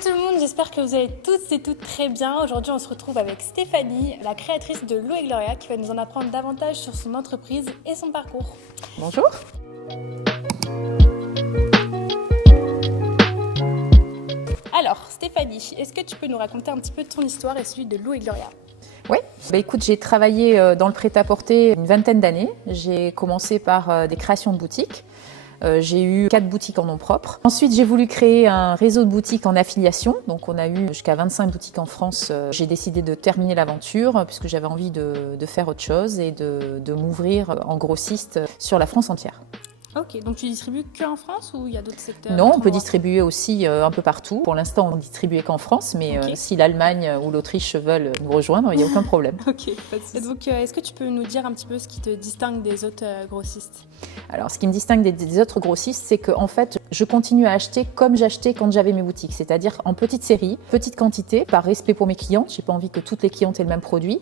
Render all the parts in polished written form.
tout le monde, j'espère que vous allez toutes et toutes très bien. Aujourd'hui, on se retrouve avec Stéphanie, la créatrice de Lou et Gloria, qui va nous en apprendre davantage sur son entreprise et son parcours. Bonjour. Alors, Stéphanie, est-ce que tu peux nous raconter un petit peu ton histoire et celui de Lou et Gloria ? Oui, écoute, j'ai travaillé dans le prêt-à-porter une vingtaine d'années. J'ai commencé par des créations de boutiques. J'ai eu 4 boutiques en nom propre. Ensuite, j'ai voulu créer un réseau de boutiques en affiliation. Donc, on a eu jusqu'à 25 boutiques en France. J'ai décidé de terminer l'aventure puisque j'avais envie de faire autre chose et de m'ouvrir en grossiste sur la France entière. Ok, donc tu distribues qu'en France ou il y a d'autres secteurs? Non, on peut distribuer aussi un peu partout. Pour l'instant, on ne distribuait qu'en France, mais si l'Allemagne ou l'Autriche veulent nous rejoindre, il n'y a aucun problème. Ok, pas de souci. Et donc, est-ce que tu peux nous dire un petit peu ce qui te distingue des autres grossistes? Alors, ce qui me distingue des autres grossistes, c'est qu'en fait, je continue à acheter comme j'achetais quand j'avais mes boutiques, c'est-à-dire en petite série, petite quantité, par respect pour mes clientes. Je n'ai pas envie que toutes les clientes aient le même produit.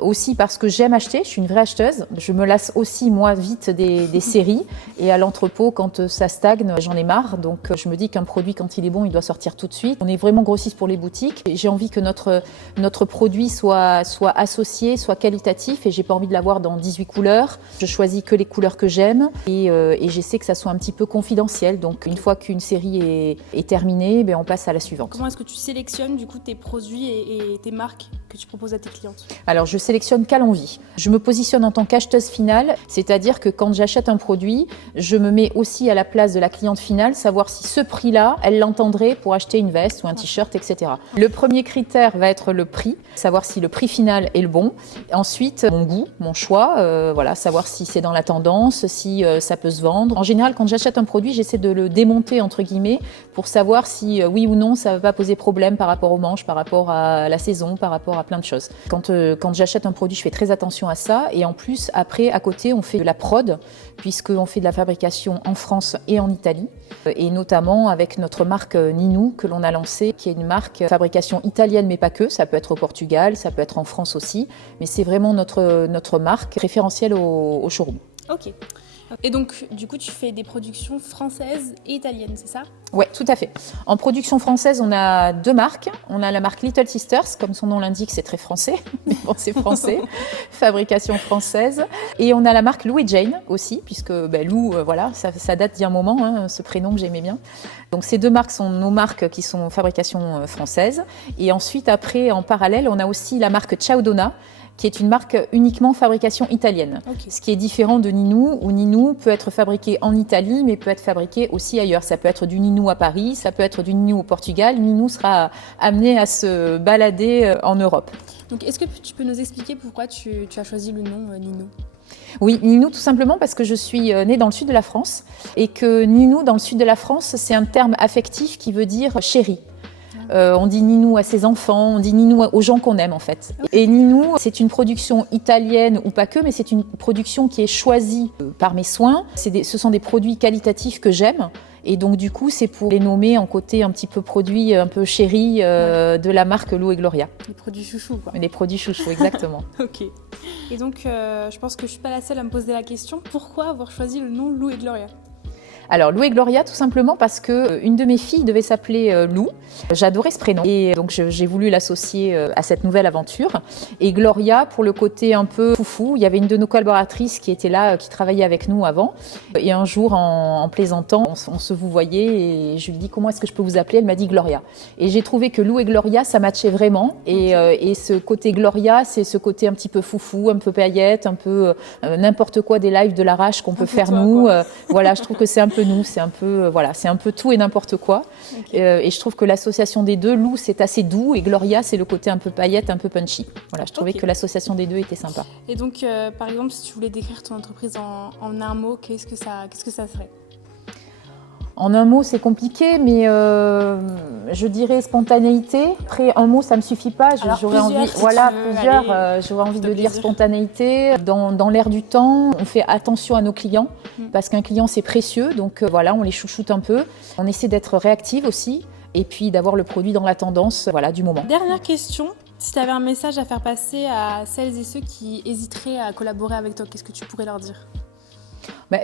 Aussi parce que j'aime acheter, je suis une vraie acheteuse. Je me lasse aussi, moi, vite des séries. Et à l'entrepôt, quand ça stagne, j'en ai marre. Donc, je me dis qu'un produit, quand il est bon, il doit sortir tout de suite. On est vraiment grossiste pour les boutiques. J'ai envie que notre produit soit associé, soit qualitatif. Et j'ai pas envie de l'avoir dans 18 couleurs. Je choisis que les couleurs que j'aime. Et j'essaie que ça soit un petit peu confidentiel. Donc, une fois qu'une série est terminée, on passe à la suivante. Comment est-ce que tu sélectionnes, du coup, tes produits et tes marques que tu proposes à tes clientes? Alors, je sélectionne qu'à l'envie. Je me positionne en tant qu'acheteuse finale, c'est-à-dire que quand j'achète un produit, je me mets aussi à la place de la cliente finale, savoir si ce prix-là, elle l'entendrait pour acheter une veste ou un t-shirt, etc. Le premier critère va être le prix, savoir si le prix final est le bon. Ensuite, mon goût, mon choix, savoir si c'est dans la tendance, si ça peut se vendre. En général, quand j'achète un produit, j'essaie de le démonter, entre guillemets, pour savoir si oui ou non, ça ne va pas poser problème par rapport aux manches, par rapport à la saison, par rapport à plein de choses. Quand j'achète un produit, je fais très attention à ça. Et en plus, après, à côté, on fait de la prod, puisqu'on fait de la fabrication en France et en Italie. Et notamment avec notre marque Ninou, que l'on a lancée, qui est une marque fabrication italienne, mais pas que. Ça peut être au Portugal, ça peut être en France aussi. Mais c'est vraiment notre marque référentielle au showroom. Ok. Et donc, du coup, tu fais des productions françaises et italiennes, c'est ça? Oui, tout à fait. En production française, on a 2 marques. On a la marque Little Sisters, comme son nom l'indique, c'est très français, mais bon, c'est français, fabrication française. Et on a la marque Lou et Jane aussi, puisque Lou, ça date d'il y a un moment, ce prénom que j'aimais bien. Donc ces 2 marques sont nos marques qui sont fabrication française. Et ensuite, après, en parallèle, on a aussi la marque Ciao Donna, qui est une marque uniquement fabrication italienne. Okay. Ce qui est différent de Ninou, où Ninou peut être fabriqué en Italie, mais peut être fabriqué aussi ailleurs. Ça peut être du Ninou à Paris, ça peut être du Ninou au Portugal. Ninou sera amené à se balader en Europe. Donc, est-ce que tu peux nous expliquer pourquoi tu as choisi le nom Ninou ? Oui, Ninou, tout simplement parce que je suis née dans le sud de la France et que Ninou, dans le sud de la France, c'est un terme affectif qui veut dire chérie. On dit Ninou à ses enfants, on dit Ninou aux gens qu'on aime en fait. Et Ninou, c'est une production italienne ou pas que, mais c'est une production qui est choisie par mes soins. Ce sont des produits qualitatifs que j'aime. Et donc du coup, c'est pour les nommer en côté un petit peu produits un peu chéris de la marque Lou et Gloria. Les produits chouchous quoi. Les produits chouchous, exactement. Ok. Et donc, je pense que je suis pas la seule à me poser la question. Pourquoi avoir choisi le nom Lou et Gloria ? Alors, Lou et Gloria, tout simplement parce que une de mes filles devait s'appeler Lou. J'adorais ce prénom et donc j'ai voulu l'associer à cette nouvelle aventure. Et Gloria, pour le côté un peu foufou, il y avait une de nos collaboratrices qui était là, qui travaillait avec nous avant. Et un jour, en plaisantant, on se vous voyait et je lui dis comment est-ce que je peux vous appeler ? Elle m'a dit Gloria. Et j'ai trouvé que Lou et Gloria, ça matchait vraiment. Et ce côté Gloria, c'est ce côté un petit peu foufou, un peu paillette, un peu n'importe quoi des lives de l'arrache qu'on peut faire nous. Voilà, je trouve que c'est un peu nous, c'est un peu tout et n'importe quoi. Okay. Et je trouve que l'association des deux, Lou c'est assez doux et Gloria c'est le côté un peu paillette, un peu punchy. Voilà, je trouvais que l'association des deux était sympa. Et donc, par exemple, si tu voulais décrire ton entreprise en un mot, qu'est-ce que ça serait ? En un mot, c'est compliqué, mais je dirais spontanéité. Après, un mot, ça me suffit pas. J'aurais envie de dire spontanéité. Dans l'air du temps, on fait attention à nos clients parce qu'un client, c'est précieux. Donc on les chouchoute un peu. On essaie d'être réactive aussi et puis d'avoir le produit dans la tendance du moment. Dernière question. Si tu avais un message à faire passer à celles et ceux qui hésiteraient à collaborer avec toi, qu'est-ce que tu pourrais leur dire ?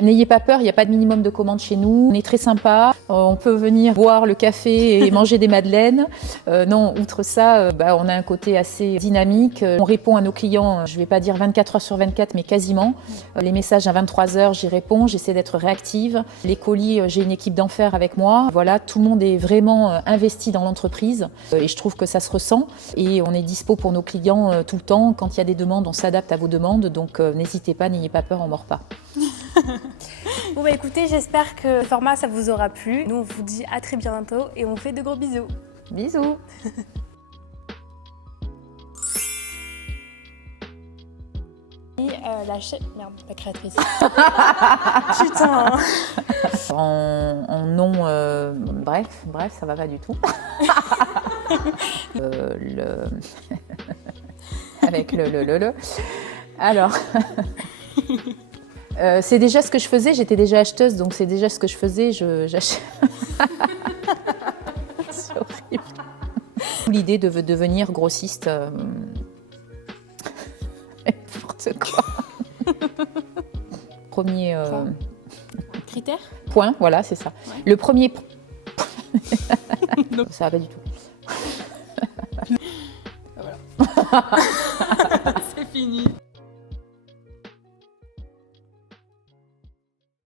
N'ayez pas peur, il n'y a pas de minimum de commandes chez nous. On est très sympa. On peut venir boire le café et manger des madeleines. Non, outre ça, on a un côté assez dynamique. On répond à nos clients, je ne vais pas dire 24 heures sur 24, mais quasiment. Les messages à 23 heures, j'y réponds. J'essaie d'être réactive. Les colis, j'ai une équipe d'enfer avec moi. Voilà, tout le monde est vraiment investi dans l'entreprise et je trouve que ça se ressent. Et on est dispo pour nos clients tout le temps. Quand il y a des demandes, on s'adapte à vos demandes. Donc n'hésitez pas, n'ayez pas peur, on ne mord pas. Bon écoutez, j'espère que le format ça vous aura plu. Nous on vous dit à très bientôt et on vous fait de gros bisous. Bisous. Et la créatrice. Putain. En nom, bref, ça va pas du tout. Avec le. Alors. C'est déjà ce que je faisais, j'étais déjà acheteuse, donc c'est déjà ce que je faisais, j'achète. C'est horrible. L'idée de devenir grossiste, n'importe quoi. Premier Critère ? point, voilà, c'est ça. Ouais. Le premier. Ça va pas du tout. Voilà. C'est fini.